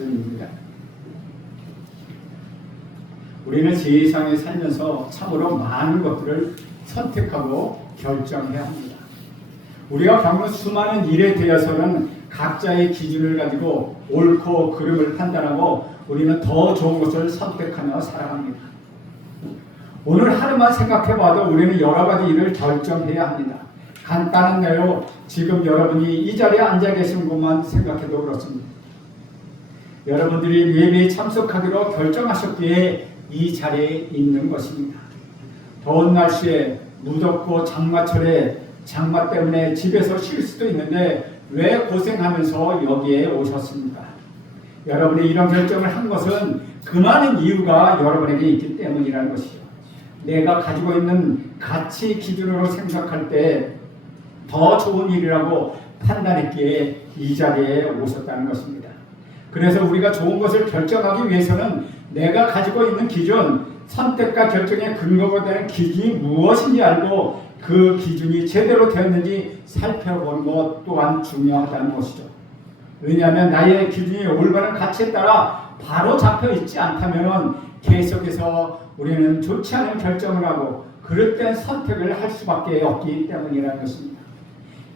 말씀입니다. 우리는 세상에 살면서 참으로 많은 것들을 선택하고 결정해야 합니다. 우리가 겪는 수많은 일에 대해서는 각자의 기준을 가지고 옳고 그름을 판단하고 우리는 더 좋은 것을 선택하며 살아갑니다. 오늘 하루만 생각해봐도 우리는 여러 가지 일을 결정해야 합니다. 간단한데요, 지금 여러분이 이 자리에 앉아 계신 것만 생각해도 그렇습니다. 여러분들이 예배에 참석하기로 결정하셨기에 이 자리에 있는 것입니다. 더운 날씨에 무덥고 장마철에 장마 때문에 집에서 쉴 수도 있는데 왜 고생하면서 여기에 오셨습니까? 여러분이 이런 결정을 한 것은 그 많은 이유가 여러분에게 있기 때문이라는 것이죠. 내가 가지고 있는 가치 기준으로 생각할 때 더 좋은 일이라고 판단했기에 이 자리에 오셨다는 것입니다. 그래서 우리가 좋은 것을 결정하기 위해서는 내가 가지고 있는 기준, 선택과 결정의 근거가 되는 기준이 무엇인지 알고 그 기준이 제대로 되었는지 살펴보는 것 또한 중요하다는 것이죠. 왜냐하면 나의 기준이 올바른 가치에 따라 바로 잡혀 있지 않다면 계속해서 우리는 좋지 않은 결정을 하고 그릇된 선택을 할 수밖에 없기 때문이라는 것입니다.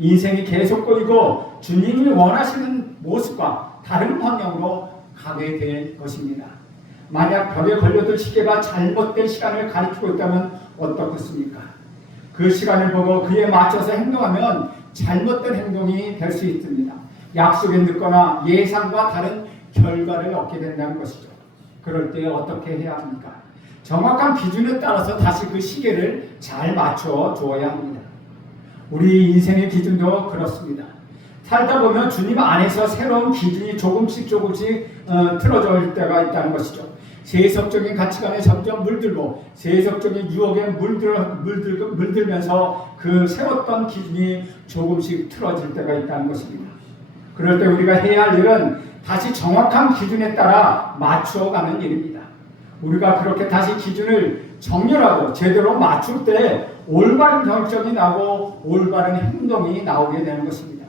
인생이 계속 꼬이고 주님이 원하시는 모습과 다른 방향으로 가게 될 것입니다. 만약 벽에 걸려들 시계가 잘못된 시간을 가리키고 있다면 어떻겠습니까? 그 시간을 보고 그에 맞춰서 행동하면 잘못된 행동이 될 수 있습니다. 약속에 늦거나 예상과 다른 결과를 얻게 된다는 것이죠. 그럴 때 어떻게 해야 합니까? 정확한 기준에 따라서 다시 그 시계를 잘 맞춰 주어야 합니다. 우리 인생의 기준도 그렇습니다. 살다 보면 주님 안에서 새로운 기준이 조금씩 틀어질 때가 있다는 것이죠. 세속적인 가치관에 점점 물들고 세속적인 유혹에 물들면서 그 세웠던 기준이 조금씩 틀어질 때가 있다는 것입니다. 그럴 때 우리가 해야 할 일은 다시 정확한 기준에 따라 맞춰가는 일입니다. 우리가 그렇게 다시 기준을 정렬하고 제대로 맞출 때 올바른 결정이 나고 올바른 행동이 나오게 되는 것입니다.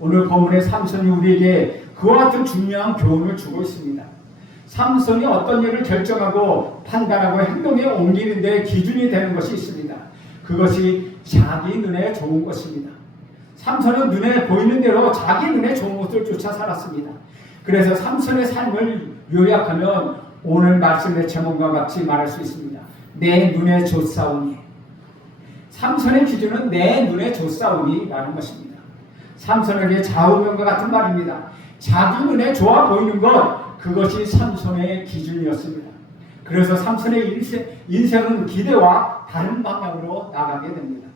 오늘 본문의 삼손이 우리에게 그와 같은 중요한 교훈을 주고 있습니다. 삼손이 어떤 일을 결정하고 판단하고 행동에 옮기는 데 기준이 되는 것이 있습니다. 그것이 자기 눈에 좋은 것입니다. 삼손은 눈에 보이는 대로 자기 눈에 좋은 것을 쫓아 살았습니다. 그래서 삼손의 삶을 요약하면 오늘 말씀의 제목과 같이 말할 수 있습니다. 내 눈에 좋사오니. 삼손의 기준은 내 눈에 좋사오니라는 것입니다. 삼손에게 좌우명과 같은 말입니다. 자기 눈에 좋아 보이는 것, 그것이 삼손의 기준이었습니다. 그래서 삼손의 인생은 기대와 다른 방향으로 나가게 됩니다.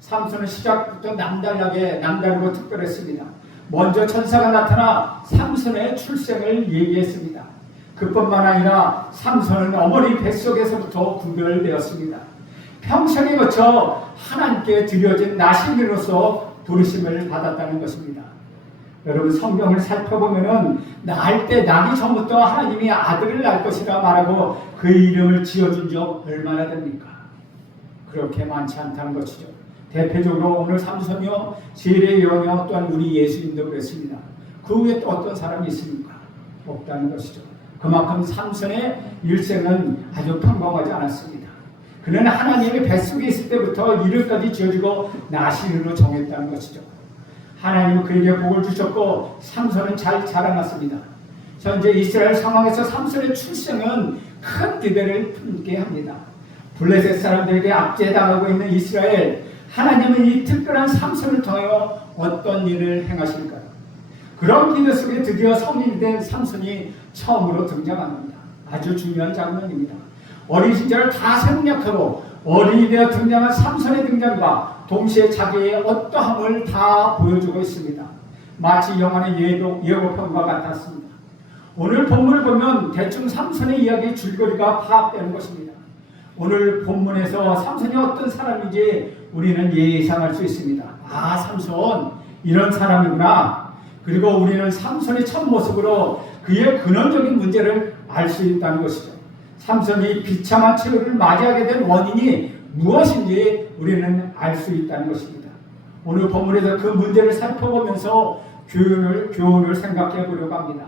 삼손은 시작부터 남다르고 특별했습니다. 먼저 천사가 나타나 삼손의 출생을 얘기했습니다. 그뿐만 아니라 삼손은 어머니 뱃속에서부터 구별되었습니다. 평생에 거쳐 하나님께 드려진 나시민으로서 부르심을 받았다는 것입니다. 여러분 성경을 살펴보면은 낳을 때 나기 전부터 하나님이 아들을 낳을 것이라 말하고 그 이름을 지어준 적 얼마나 됩니까? 그렇게 많지 않다는 것이죠. 대표적으로 오늘 삼손이요, 세례 요한이요, 또한 우리 예수님도 그랬습니다. 그 위에 또 어떤 사람이 있습니까? 없다는 것이죠. 그만큼 삼손의 일생은 아주 평범하지 않았습니다. 그는 하나님의 뱃속에 있을 때부터 이름까지 지어주고 나시린으로 정했다는 것이죠. 하나님은 그에게 복을 주셨고 삼손은 잘 자라났습니다. 현재 이스라엘 상황에서 삼손의 출생은 큰 기대를 품게 합니다. 블레셋 사람들에게 압제당하고 있는 이스라엘, 하나님은 이 특별한 삼손을 통하여 어떤 일을 행하실까요? 그런 기대 속에 드디어 성인이 된 삼손이 처음으로 등장합니다. 아주 중요한 장면입니다. 어린 시절을 다 생략하고 어린이 되어 등장한 삼손의 등장과 동시에 자기의 어떠함을 다 보여주고 있습니다. 마치 영화의 예고편과 같았습니다. 오늘 본문을 보면 대충 삼손의 이야기의 줄거리가 파악되는 것입니다. 오늘 본문에서 삼손이 어떤 사람인지 우리는 예상할 수 있습니다. 아, 삼손 이런 사람이구나. 그리고 우리는 삼손의 첫 모습으로 그의 근원적인 문제를 알 수 있다는 것이죠. 삼손이 비참한 최후를 맞이하게 된 원인이 무엇인지 우리는 알 수 있다는 것입니다. 오늘 본문에서 그 문제를 살펴보면서 교훈을 생각해 보려고 합니다.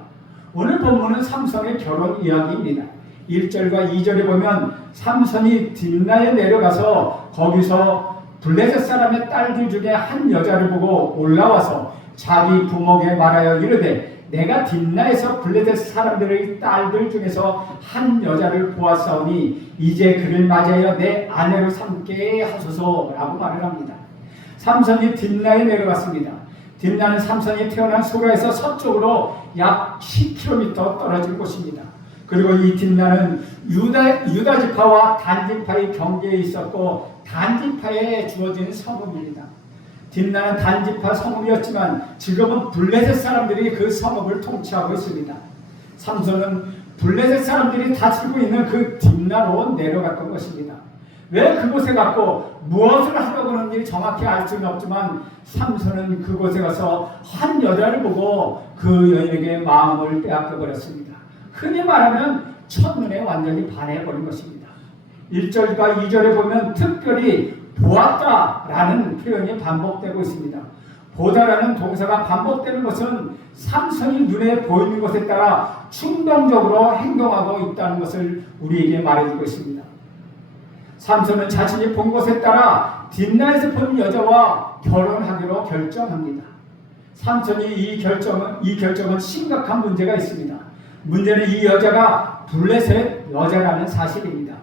오늘 본문은 삼손의 결혼 이야기입니다. 1절과 2절에 보면 삼손이 딥나에 내려가서 거기서 블레셋 사람의 딸들 중에 한 여자를 보고 올라와서 자기 부모에게 말하여 이르되 내가 딥나에서 블레셋 사람들의 딸들 중에서 한 여자를 보았사오니 이제 그를 맞이하여 내 아내로 삼게 하소서라고 말을 합니다. 삼손이 딥나에 내려갔습니다. 딥나는 삼손이 태어난 소라에서 서쪽으로 약 10km 떨어진 곳입니다. 그리고 이 딥나는 유다 지파와 단 지파의 경계에 있었고 단 지파에 주어진 성읍입니다. 딥나는 단 지파 성읍이었지만 지금은 블레셋 사람들이 그 성읍을 통치하고 있습니다. 삼손은 블레셋 사람들이 다스리고 있는 그 딥나로 내려갔던 것입니다. 왜 그곳에 갔고 무엇을 하려고 하는지 정확히 알 수는 없지만 삼손은 그곳에 가서 한 여자를 보고 그 여인에게 마음을 빼앗겨 버렸습니다. 흔히 말하면 첫눈에 완전히 반해버린 것입니다. 1절과 2절에 보면 특별히 보았다라는 표현이 반복되고 있습니다. 보다라는 동사가 반복되는 것은 삼손이 눈에 보이는 것에 따라 충동적으로 행동하고 있다는 것을 우리에게 말해주고 있습니다. 삼손은 자신이 본 것에 따라 딥나에서 본 여자와 결혼하기로 결정합니다. 삼손이 이 결정은 심각한 문제가 있습니다. 문제는 이 여자가 블레셋 여자라는 사실입니다.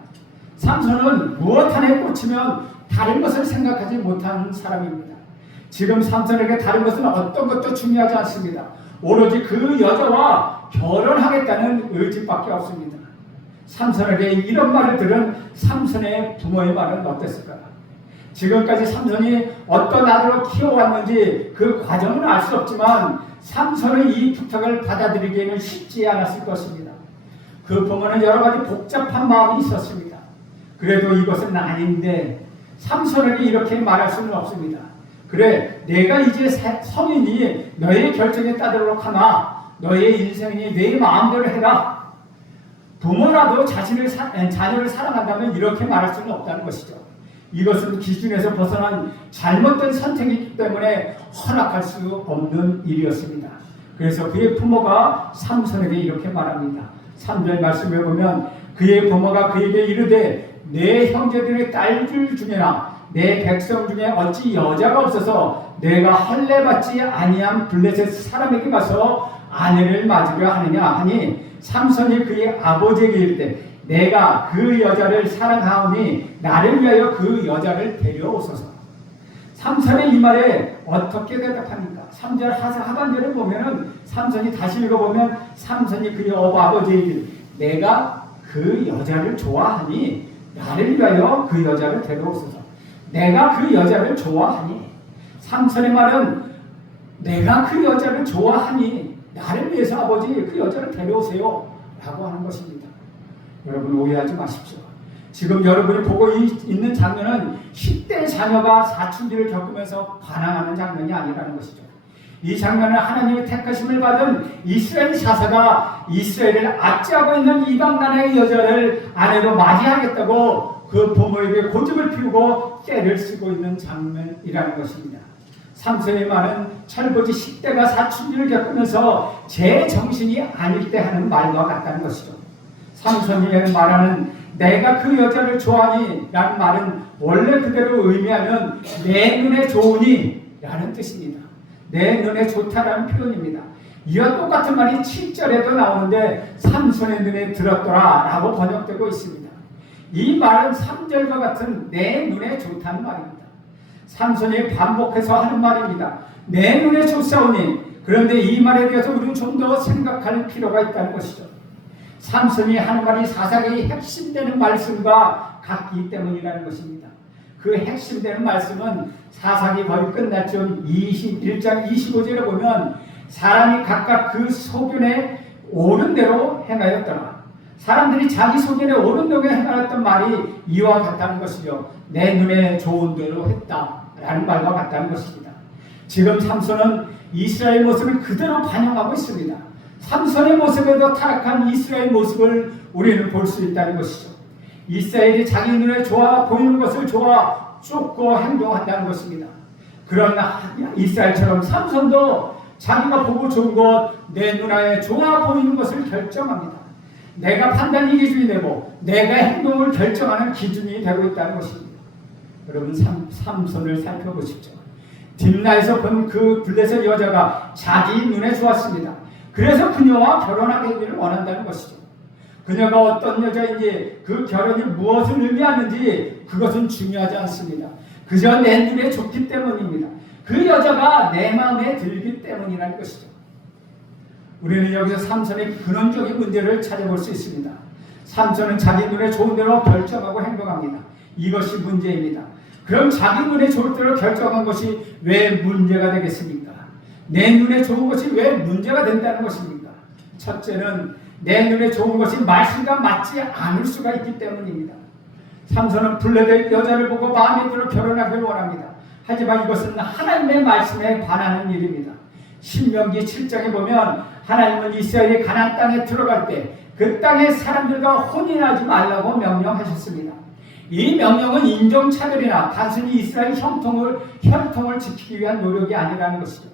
삼손은 무엇 하나에 꽂히면 다른 것을 생각하지 못하는 사람입니다. 지금 삼손에게 다른 것은 어떤 것도 중요하지 않습니다. 오로지 그 여자와 결혼하겠다는 의지밖에 없습니다. 삼손에게 이런 말을 들은 삼손의 부모의 말은 어땠을까요? 지금까지 삼손이 어떤 아들로 키워왔는지 그 과정은 알 수 없지만 삼손의 이 부탁을 받아들이기에는 쉽지 않았을 것입니다. 그 부모는 여러 가지 복잡한 마음이 있었습니다. 그래도 이것은 아닌데 삼손에게 이렇게 말할 수는 없습니다. 그래, 내가 이제 성인이 너의 결정에 따르도록 하나 너의 인생이 내 마음대로 해라. 부모라도 자녀를 사랑한다면 이렇게 말할 수는 없다는 것이죠. 이것은 기준에서 벗어난 잘못된 선택이기 때문에 허락할 수 없는 일이었습니다. 그래서 그의 부모가 삼손에게 이렇게 말합니다. 3절 말씀에 보면 그의 부모가 그에게 이르되 내 형제들의 딸들 중에나 내 백성 중에 어찌 여자가 없어서 내가 할례받지 아니한 블레셋 사람에게 가서 아내를 맞으려 하느냐 하니 삼손이 그의 아버지에게 이르되 내가 그 여자를 사랑하오니 나를 위하여 그 여자를 데려오소서. 삼손의 이 말에 어떻게 대답합니까? 3절 하반절을 보면은 삼손이 다시 읽어보면 삼손이 그의 아버지에게 내가 그 여자를 좋아하니 나를 위하여 그 여자를 데려오소서. 내가 그 여자를 좋아하니. 삼손의 말은 내가 그 여자를 좋아하니 나를 위해서 아버지 그 여자를 데려오세요 라고 하는 것입니다. 여러분 오해하지 마십시오. 지금 여러분이 보고 있는 장면은 10대 자녀가 사춘기를 겪으면서 반항하는 장면이 아니라는 것이죠. 이 장면은 하나님의 택하심을 받은 이스라엘 사사가 이스라엘을 압제하고 있는 이방 나라의 여자를 아내로 맞이하겠다고 그 부모에게 고집을 피우고 떼를 쓰고 있는 장면이라는 것입니다. 삼손의 말은 철부지 10대가 사춘기를 겪으면서 제 정신이 아닐 때 하는 말과 같다는 것이죠. 삼손이 말하는 내가 그 여자를 좋아하니 라는 말은 원래 그대로 의미하면 내 눈에 좋으니 라는 뜻입니다. 내 눈에 좋다라는 표현입니다. 이와 똑같은 말이 7절에도 나오는데 삼손의 눈에 들었더라 라고 번역되고 있습니다. 이 말은 3절과 같은 내 눈에 좋다는 말입니다. 삼손이 반복해서 하는 말입니다. 내 눈에 좋사오니. 그런데 이 말에 대해서 우리는 좀 더 생각할 필요가 있다는 것이죠. 삼손이 하는 말이 사사기의 핵심되는 말씀과 같기 때문이라는 것입니다. 그 핵심되는 말씀은 사사기 거의 끝날 쯤 21장 25절에 보면 사람이 각각 그 소견에 오른 대로 행하였더라. 사람들이 자기 소견에 오른 대로 행하였던 말이 이와 같다는 것이죠. 내 눈에 좋은 대로 했다라는 말과 같다는 것입니다. 지금 삼손은 이스라엘 모습을 그대로 반영하고 있습니다. 삼손의 모습에도 타락한 이스라엘 모습을 우리는 볼 수 있다는 것이죠. 이스라엘이 자기 눈에 좋아 보이는 것을 좋아 쫓고 행동한다는 것입니다. 그러나 이스라엘처럼 삼손도 자기가 보고 좋은 것, 내 눈에 좋아 보이는 것을 결정합니다. 내가 판단 기준이 되고 내가 행동을 결정하는 기준이 되고 있다는 것입니다. 여러분 삼손을 살펴보십시오. 딥나에서 본 그 블레셋 여자가 자기 눈에 좋았습니다. 그래서 그녀와 결혼하기를 원한다는 것이죠. 그녀가 어떤 여자인지 그 결혼이 무엇을 의미하는지 그것은 중요하지 않습니다. 그저 내 눈에 좋기 때문입니다. 그 여자가 내 마음에 들기 때문이라는 것이죠. 우리는 여기서 삼손의 근원적인 문제를 찾아볼 수 있습니다. 삼손은 자기 눈에 좋은 대로 결정하고 행동합니다. 이것이 문제입니다. 그럼 자기 눈에 좋을 대로 결정한 것이 왜 문제가 되겠습니까? 내 눈에 좋은 것이 왜 문제가 된다는 것입니까? 첫째는 내 눈에 좋은 것이 말씀과 맞지 않을 수가 있기 때문입니다. 삼손은 블레셋 여자를 보고 마음에 들어 결혼하기를 원합니다. 하지만 이것은 하나님의 말씀에 반하는 일입니다. 신명기 7장에 보면 하나님은 이스라엘이 가나안 땅에 들어갈 때 그 땅의 사람들과 혼인하지 말라고 명령하셨습니다. 이 명령은 인종차별이나 단순히 이스라엘 혈통을 지키기 위한 노력이 아니라는 것이죠.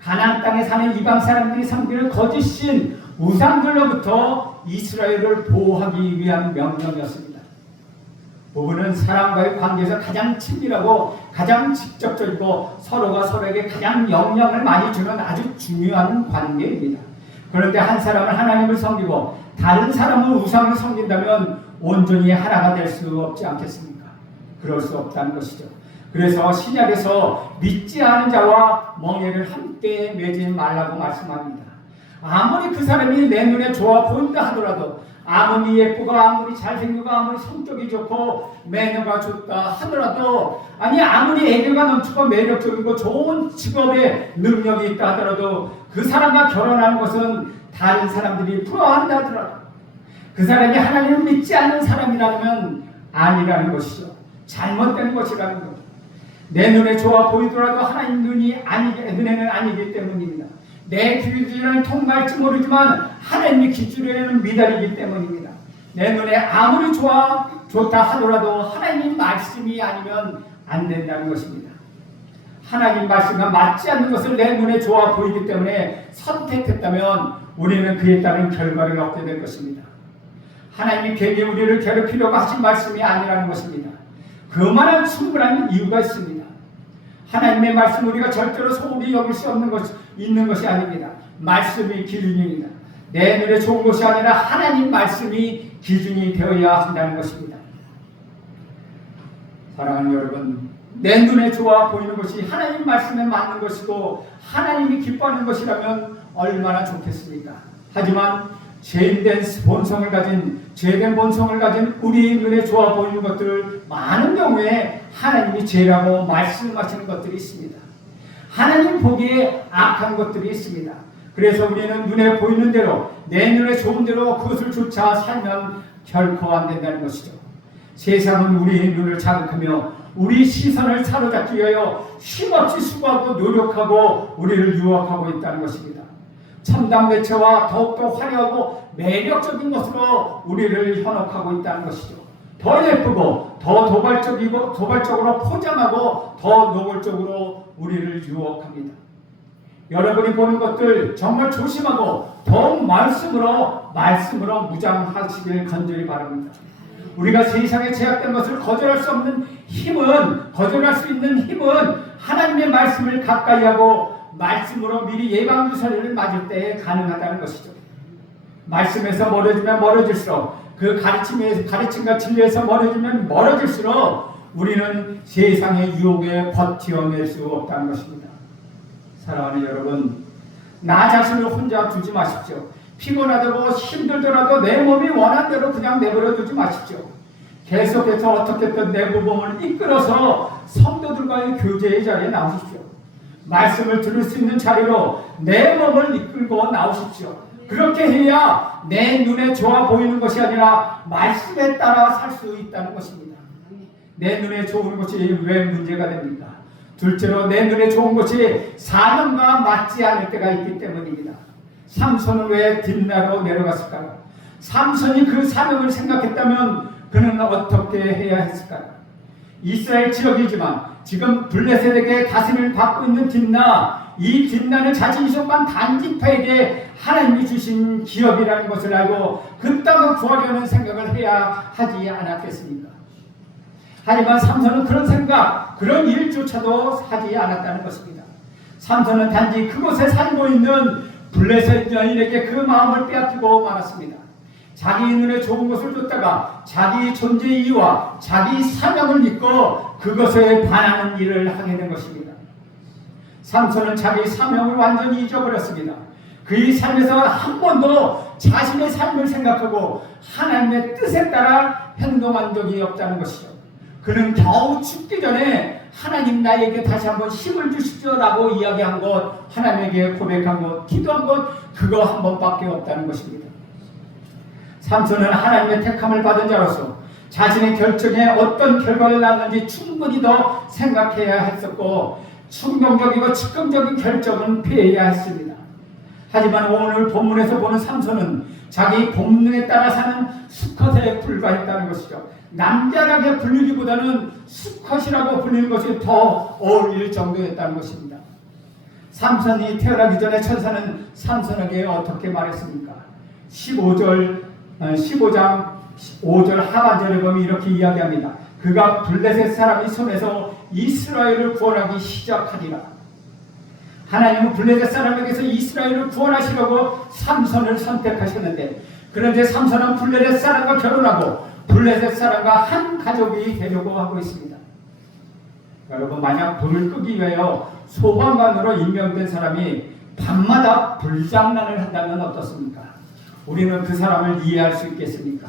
가나안 땅에 사는 이방 사람들이 섬기는 거짓신 우상들로부터 이스라엘을 보호하기 위한 명령이었습니다. 부부는 사람과의 관계에서 가장 친밀하고 가장 직접적이고 서로가 서로에게 가장 영향을 많이 주는 아주 중요한 관계입니다. 그런데 한 사람은 하나님을 섬기고 다른 사람은 우상을 섬긴다면 온전히 하나가 될 수 없지 않겠습니까? 그럴 수 없다는 것이죠. 그래서 신약에서 믿지 않은 자와 멍에를 함께 매지 말라고 말씀합니다. 아무리 그 사람이 내 눈에 좋아 보인다 하더라도, 아무리 예쁘고 아무리 잘생기고 아무리 성격이 좋고 매너가 좋다 하더라도, 아니 아무리 애교가 넘치고 매력적이고 좋은 직업에 능력이 있다 하더라도 그 사람과 결혼하는 것은 다른 사람들이 부러워한다 하더라도 그 사람이 하나님을 믿지 않는 사람이라면 아니라는 것이죠. 잘못된 것이라는 것. 내 눈에 좋아 보이더라도 하나님 눈에는 아니기 때문입니다. 내 기준을 통과할지 모르지만 하나님의 기준에는 미달이기 때문입니다. 내 눈에 아무리 좋다 하더라도 하나님 말씀이 아니면 안 된다는 것입니다. 하나님 말씀과 맞지 않는 것을 내 눈에 좋아 보이기 때문에 선택했다면 우리는 그에 따른 결과를 얻게 될 것입니다. 하나님이 괜히 우리를 괴롭히려고 하신 말씀이 아니라는 것입니다. 그만한 충분한 이유가 있습니다. 하나님의 말씀 우리가 절대로 소홀히 여길 수 있는 것이 아닙니다. 말씀이 기준입니다. 내 눈에 좋은 것이 아니라 하나님 말씀이 기준이 되어야 한다는 것입니다. 사랑하는 여러분, 내 눈에 좋아 보이는 것이 하나님 말씀에 맞는 것이고 하나님이 기뻐하는 것이라면 얼마나 좋겠습니까? 하지만 죄된 본성을 가진 우리 눈에 좋아 보이는 것들, 많은 경우에 하나님이 죄라고 말씀하시는 것들이 있습니다. 하나님 보기에 악한 것들이 있습니다. 그래서 우리는 눈에 보이는 대로, 내 눈에 좋은 대로 그것을 쫓아 살면 결코 안 된다는 것이죠. 세상은 우리의 눈을 자극하며 우리 시선을 사로잡기 위하여 쉼없이 수고하고 노력하고 우리를 유혹하고 있다는 것입니다. 첨단 매체와 더욱더 화려하고 매력적인 것으로 우리를 현혹하고 있다는 것이죠. 더 예쁘고 더 도발적으로 포장하고 더 노골적으로 우리를 유혹합니다. 여러분이 보는 것들 정말 조심하고 더욱 말씀으로 무장하시길 간절히 바랍니다. 우리가 세상에 제약된 것을 거절할 수 있는 힘은 하나님의 말씀을 가까이 하고 말씀으로 미리 예방주사를 맞을 때에 가능하다는 것이죠. 말씀에서 멀어지면 멀어질수록, 그 가르침과 진리에서 멀어지면 멀어질수록 우리는 세상의 유혹에 버텨낼 수 없다는 것입니다. 사랑하는 여러분, 나 자신을 혼자 두지 마십시오. 피곤하다고 힘들더라도 내 몸이 원하는 대로 그냥 내버려 두지 마십시오. 계속해서 어떻게든 내부 몸을 이끌어서 성도들과의 교제의 자리에 나오십시오. 말씀을 들을 수 있는 자리로 내 몸을 이끌고 나오십시오. 그렇게 해야 내 눈에 좋아 보이는 것이 아니라 말씀에 따라 살 수 있다는 것입니다. 내 눈에 좋은 것이 왜 문제가 됩니까? 둘째로, 내 눈에 좋은 것이 사명과 맞지 않을 때가 있기 때문입니다. 삼손은 왜 딥나로 내려갔을까요? 삼손이 그 사명을 생각했다면 그는 어떻게 해야 했을까요? 이스라엘 지역이지만 지금 블레셋에게 다스림을 받고 있는 딥나, 이 빛나는 자신이 속한 단지파에게 하나님이 주신 기업이라는 것을 알고 그 땅을 구하려는 생각을 해야 하지 않았겠습니까? 하지만 삼손은 그런 생각, 그런 일조차도 하지 않았다는 것입니다. 삼손은 단지 그곳에 살고 있는 블레셋 여인에게 그 마음을 빼앗기고 말았습니다. 자기 눈에 좋은 것을 줬다가 자기 존재의 이유와 자기 사명을 믿고 그것에 반하는 일을 하게 된 것입니다. 삼손은 자기 사명을 완전히 잊어버렸습니다. 그의 삶에서 한 번도 자신의 삶을 생각하고 하나님의 뜻에 따라 행동한 적이 없다는 것이죠. 그는 겨우 죽기 전에 하나님 나에게 다시 한번 힘을 주시죠 라고 이야기한 것, 하나님에게 고백한 것, 기도한 것, 그거 한 번밖에 없다는 것입니다. 삼손은 하나님의 택함을 받은 자로서 자신의 결정에 어떤 결과를 낳는지 충분히 더 생각해야 했었고 충동적이고 즉흥적인 결정은 피해야 했습니다. 하지만 오늘 본문에서 보는 삼손은 자기 본능에 따라 사는 수컷에 불과했다는 것이죠. 남자라게 불리기보다는 수컷이라고 불리는 것이 더 어울릴 정도였다는 것입니다. 삼손이 태어나기 전에 천사는 삼손에게 어떻게 말했습니까? 15장 5절 하반절에 보면 이렇게 이야기합니다. 그가 블레셋 사람의 손에서 이스라엘을 구원하기 시작하리라. 하나님은 블레셋 사람에게서 이스라엘을 구원하시려고 삼손을 선택하셨는데, 그런데 삼손은 블레셋 사람과 결혼하고 블레셋 사람과 한 가족이 되려고 하고 있습니다. 여러분, 만약 불을 끄기 위하여 소방관으로 임명된 사람이 밤마다 불장난을 한다면 어떻습니까? 우리는 그 사람을 이해할 수 있겠습니까?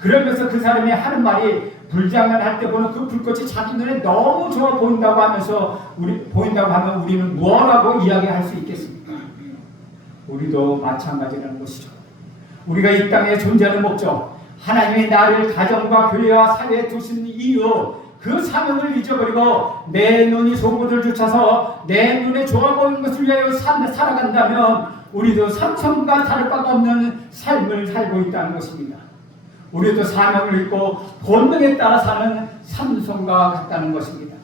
그러면서 그 사람이 하는 말이 불장난 할 때 보는 그 불꽃이 자기 눈에 너무 좋아 보인다고 하면 우리는 무엇라고 이야기할 수 있겠습니까? 우리도 마찬가지라는 것이죠. 우리가 이 땅에 존재하는 목적, 하나님이 나를 가정과 교회와 사회에 두신 이유, 그 사명을 잊어버리고 내 눈이 좋은 것을 쫓아서 내 눈에 좋아 보이는 것을 위하여 살아간다면 우리도 삼손과 다를 바가 없는 삶을 살고 있다는 것입니다. 우리도 사명을 잊고 본능에 따라 사는 삼손과 같다는 것입니다.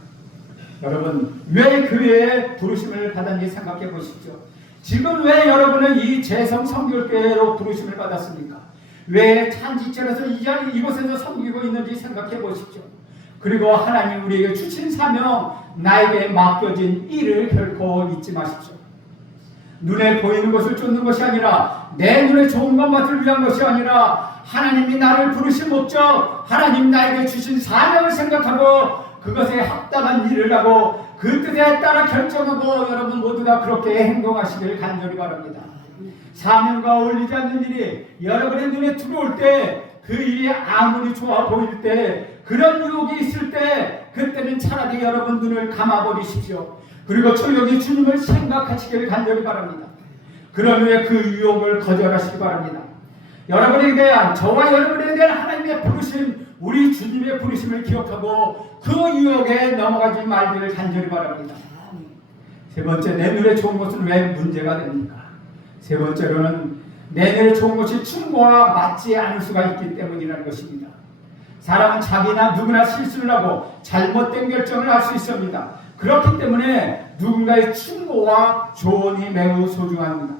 여러분, 왜 교회에 부르심을 받았는지 생각해 보십시오. 지금 왜 여러분은 이 재성 성결교회로 부르심을 받았습니까? 왜 찬지철에서 이곳에서 섬기고 있는지 생각해 보십시오. 그리고 하나님 우리에게 주신 사명, 나에게 맡겨진 일을 결코 잊지 마십시오. 눈에 보이는 것을 쫓는 것이 아니라, 내 눈에 좋은 것만을 위한 것이 아니라, 하나님이 나를 부르신 목적, 하나님 나에게 주신 사명을 생각하고 그것에 합당한 일을 하고 그 뜻에 따라 결정하고 여러분 모두 다 그렇게 행동하시길 간절히 바랍니다. 사명과 어울리지 않는 일이 여러분의 눈에 들어올 때, 그 일이 아무리 좋아 보일 때, 그런 유혹이 있을 때, 그때는 차라리 여러분 눈을 감아버리십시오. 그리고 조용히 주님을 생각하시길 간절히 바랍니다. 그런 후에 그 유혹을 거절하시기 바랍니다. 여러분에게 대한, 저와 여러분에게 대한 하나님의 부르심, 우리 주님의 부르심을 기억하고 그 유혹에 넘어가지 말기를 간절히 바랍니다. 세 번째, 내 눈에 좋은 것은 왜 문제가 됩니까? 세 번째로는 내 눈에 좋은 것이 충고와 맞지 않을 수가 있기 때문이라는 것입니다. 사람은 자기나 누구나 실수를 하고 잘못된 결정을 할 수 있습니다. 그렇기 때문에 누군가의 충고와 조언이 매우 소중합니다.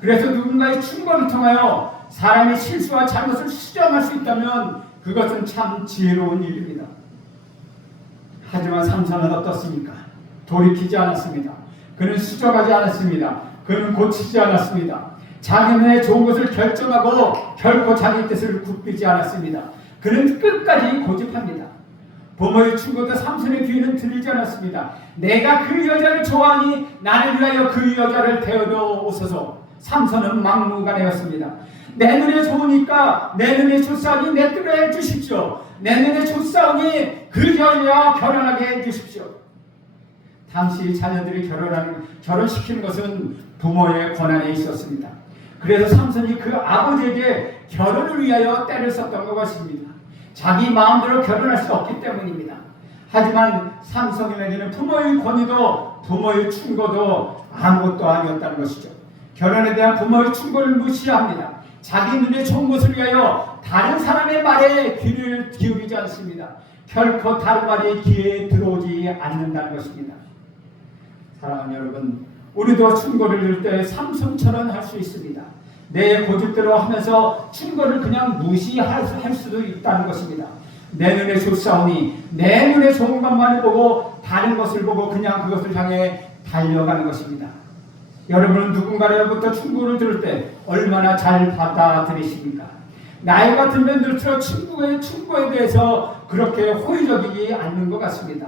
그래서 누군가의 충고를 통하여 사람의 실수와 잘못을 수정할 수 있다면 그것은 참 지혜로운 일입니다. 하지만 삼손은 어떻습니까? 돌이키지 않았습니다. 그는 수정하지 않았습니다. 그는 고치지 않았습니다. 자기 눈에 좋은 것을 결정하고 결코 자기 뜻을 굽히지 않았습니다. 그는 끝까지 고집합니다. 부모의 충고도 삼손의 귀에는 들리지 않았습니다. 내가 그 여자를 좋아하니 나를 위하여 그 여자를 데려다 오소서. 삼손은 막무가내였습니다. 내 눈에 좋으니까 내 눈에 좋사오니 내 뜻을 해주십시오. 내 눈에 좋사오니 그 여자와 결혼하게 해주십시오. 당시 자녀들이 결혼시키는 것은 부모의 권한에 있었습니다. 그래서 삼손이 그 아버지에게 결혼을 위하여 때를 썼던 것입니다. 자기 마음대로 결혼할 수 없기 때문입니다. 하지만 삼손에게는 부모의 권위도 부모의 충고도 아무것도 아니었다는 것이죠. 결혼에 대한 부모의 충고를 무시합니다. 자기 눈에 좋은 것을 위하여 다른 사람의 말에 귀를 기울이지 않습니다. 결코 다른 말이 귀에 들어오지 않는다는 것입니다. 사랑하는 여러분, 우리도 충고를 들 때 삼손처럼 할 수 있습니다. 내 고집대로 하면서 충고를 그냥 무시할 수도 있다는 것입니다. 내 눈에 좋사오니 내 눈에 좋은 것만을 보고 다른 것을 보고 그냥 그것을 향해 달려가는 것입니다. 여러분은 누군가로부터 충고를 들을 때 얼마나 잘 받아들이십니까? 나이가 들면 들수록 충고에 대해서 그렇게 호의적이지 않는 것 같습니다.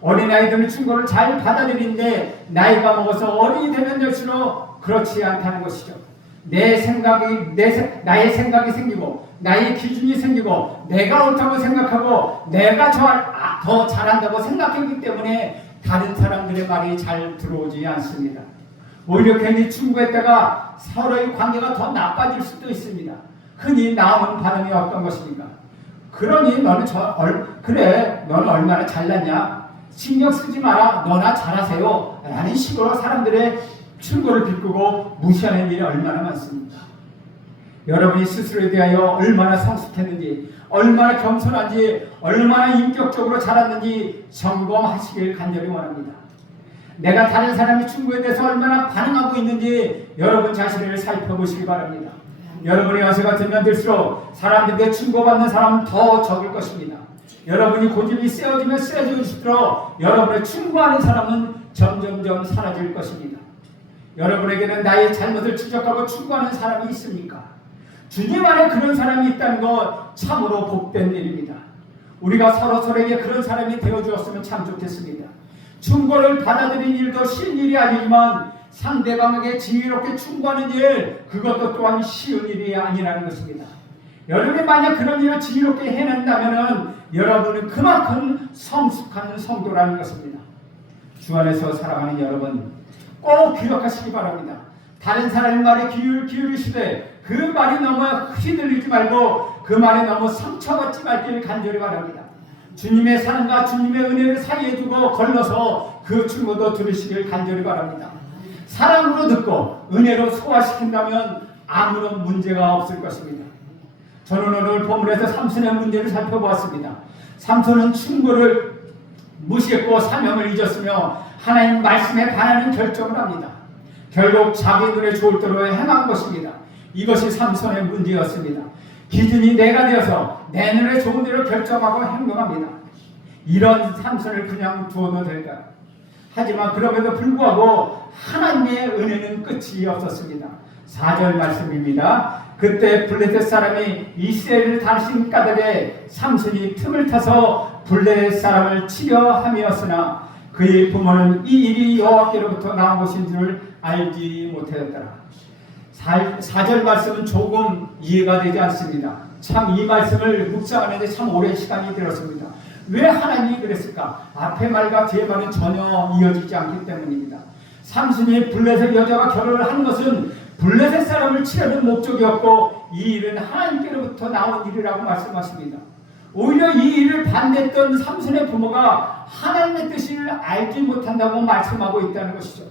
어린아이들은 충고를 잘 받아들이는데 나이가 먹어서 어른이 되면 될수록 그렇지 않다는 것이죠. 나의 생각이 생기고 나의 기준이 생기고 내가 옳다고 생각하고 내가 더 잘한다고 생각했기 때문에 다른 사람들의 말이 잘 들어오지 않습니다. 오히려 괜히 충고했다가 서로의 관계가 더 나빠질 수도 있습니다. 흔히 나오는 반응이 어떤 것입니까? 그러니 너는 너는 얼마나 잘났냐? 신경 쓰지 마라. 너나 잘하세요. 라는 식으로 사람들의 충고를 비꼬고 무시하는 일이 얼마나 많습니까? 여러분이 스스로에 대하여 얼마나 성숙했는지, 얼마나 겸손한지, 얼마나 인격적으로 자랐는지 점검하시길 간절히 원합니다. 내가 다른 사람의 충고에 대해서 얼마나 반응하고 있는지 여러분 자신을 살펴보시기 바랍니다. 여러분의 연세가 들면 들수록 사람들에게 충고받는 사람은 더 적을 것입니다. 여러분이 고집이 세어지면 세어질수록 여러분의 충고하는 사람은 점점점 사라질 것입니다. 여러분에게는 나의 잘못을 지적하고 충고하는 사람이 있습니까? 주님 안에 그런 사람이 있다는 것 참으로 복된 일입니다. 우리가 서로에게 그런 사람이 되어주었으면 참 좋겠습니다. 충고를 받아들인 일도 쉬운 일이 아니지만 상대방에게 지혜롭게 충고하는 일, 그것도 또한 쉬운 일이 아니라는 것입니다. 여러분이 만약 그런 일을 지혜롭게 해낸다면 여러분은 그만큼 성숙한 성도라는 것입니다. 주 안에서 사랑하는 여러분, 꼭 기억하시기 바랍니다. 다른 사람의 말에 기울이시되 그 말이 너무 휘둘리지 말고 그 말에 너무 상처받지 말기를 간절히 바랍니다. 주님의 사랑과 주님의 은혜를 사이에 두고 걸러서 그 충고도 들으시길 간절히 바랍니다. 사랑으로 듣고 은혜로 소화시킨다면 아무런 문제가 없을 것입니다. 저는 오늘 본문에서 삼손의 문제를 살펴보았습니다. 삼손은 충고를 무시했고 사명을 잊었으며 하나님 말씀에 반하는 결정을 합니다. 결국 자기 눈에 좋을 대로 행한 것입니다. 이것이 삼손의 문제였습니다. 기준이 내가 되어서 내 눈에 좋은 대로 결정하고 행동합니다. 이런 삼손을 그냥 두어도 될까요? 하지만 그럼에도 불구하고 하나님의 은혜는 끝이 없었습니다. 4절 말씀입니다. 그때 블레셋 사람이 이스라엘을 다스린 까닭에 삼손이 틈을 타서 블레셋 사람을 치려 함이었으나 그의 부모는 이 일이 여호와께로부터 나온 것인 줄 알지 못하였더라. 4절 말씀은 조금 이해가 되지 않습니다. 참 이 말씀을 묵상하는데 참 오랜 시간이 들었습니다. 왜 하나님이 그랬을까? 앞의 말과 뒤의 말은 전혀 이어지지 않기 때문입니다. 삼손이 블레셋 여자와 결혼을 한 것은 블레셋 사람을 치려는 목적이었고 이 일은 하나님께로부터 나온 일이라고 말씀하십니다. 오히려 이 일을 반대했던 삼손의 부모가 하나님의 뜻을 알지 못한다고 말씀하고 있다는 것이죠.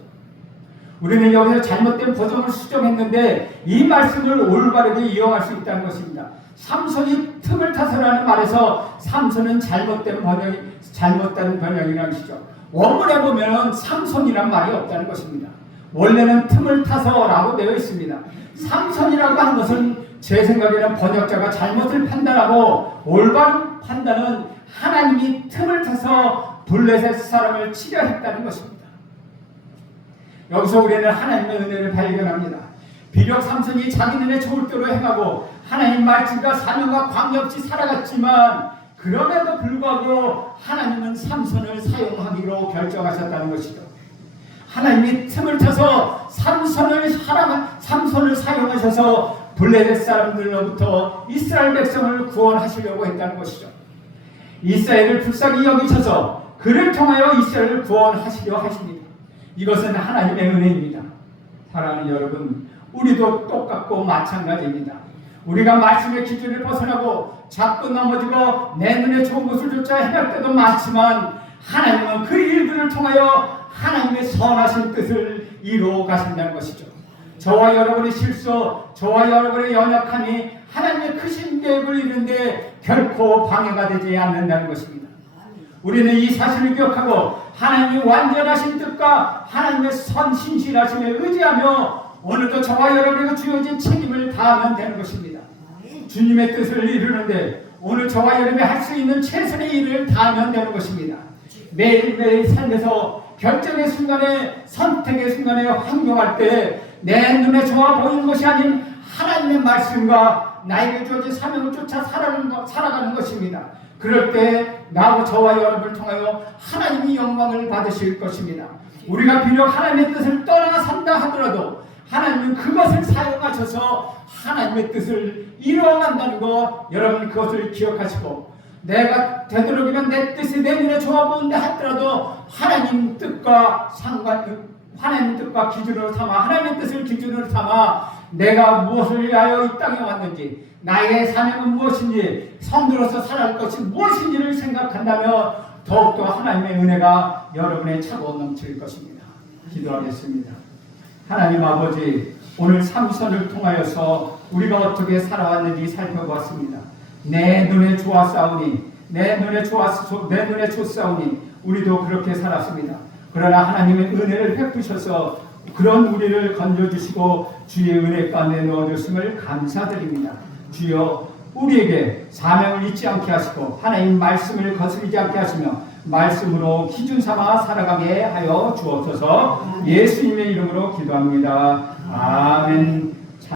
우리는 여기서 잘못된 버전을 수정했는데 이 말씀을 올바르게 이용할 수 있다는 것입니다. 삼손이 틈을 타서라는 말에서 삼손은 잘못된 번역이라는 것이죠. 원문에 보면 삼손이란 말이 없다는 것입니다. 원래는 틈을 타서라고 되어 있습니다. 삼손이라고 하는 것은 제 생각에는 번역자가 잘못을 판단하고 올바른 판단은 하나님이 틈을 타서 블레셋 사람을 치려 했다는 것입니다. 여기서 우리는 하나님의 은혜를 발견합니다. 비록 삼손이 자기 눈에 좋을 대로 행하고 하나님 말씀과 사명과 관계없이 살아갔지만 그럼에도 불구하고 하나님은 삼손을 사용하기로 결정하셨다는 것이죠. 하나님이 틈을 타서 삼손을 사용하셔서 블레셋 사람들로부터 이스라엘 백성을 구원하시려고 했다는 것이죠. 이스라엘을 불쌍히 여기셔서 그를 통하여 이스라엘을 구원하시려 하십니다. 이것은 하나님의 은혜입니다. 사랑하는 여러분, 우리도 똑같고 마찬가지입니다. 우리가 말씀의 기준을 벗어나고 자꾸 넘어지고 내 눈에 좋은 것을 조차 행할 때도 많지만 하나님은 그 일들을 통하여 하나님의 선하신 뜻을 이루어 가신다는 것이죠. 저와 여러분의 실수, 저와 여러분의 연약함이 하나님의 크신 계획을 이루는데 결코 방해가 되지 않는다는 것입니다. 우리는 이 사실을 기억하고 하나님의 완전하신 뜻과 하나님의 신실하심에 의지하며 오늘도 저와 여러분에게 주어진 책임을 다하면 되는 것입니다. 주님의 뜻을 이루는데 오늘 저와 여러분이 할 수 있는 최선의 일을 다하면 되는 것입니다. 매일매일 삶에서 결정의 순간에, 선택의 순간에 환경할 때 내 눈에 좋아 보이는 것이 아닌 하나님의 말씀과 나에게 주어진 사명을 쫓아 살아가는 것입니다. 그럴 때 나하고 저와 여러분을 통하여 하나님이 영광을 받으실 것입니다. 우리가 비록 하나님의 뜻을 떠나간다 하더라도 하나님은 그것을 사용하셔서 하나님의 뜻을 이루어간다는 것, 여러분 그것을 기억하시고, 내가 되도록이면 내 뜻이 내 눈에 좋아 보인다 하더라도 하나님 뜻과 하나님 뜻과 기준으로 삼아, 하나님의 뜻을 기준으로 삼아 내가 무엇을 위하여 이 땅에 왔는지, 나의 사명은 무엇인지, 성도로서 살아갈 것이 무엇인지를 생각한다면 더욱더 하나님의 은혜가 여러분의 차고 넘칠 것입니다. 기도하겠습니다. 하나님 아버지, 오늘 삼선을 통하여서 우리가 어떻게 살아왔는지 살펴보았습니다. 내 눈에 좋았사오니, 내 눈에 좋사오니 우리도 그렇게 살았습니다. 그러나 하나님의 은혜를 베푸셔서 그런 우리를 건져주시고 주의 은혜 가운데 넣어주심을 감사드립니다. 주여, 우리에게 사명을 잊지 않게 하시고 하나님 말씀을 거스르지 않게 하시며 말씀으로 기준 삼아 살아가게 하여 주옵소서. 예수님의 이름으로 기도합니다. 아멘.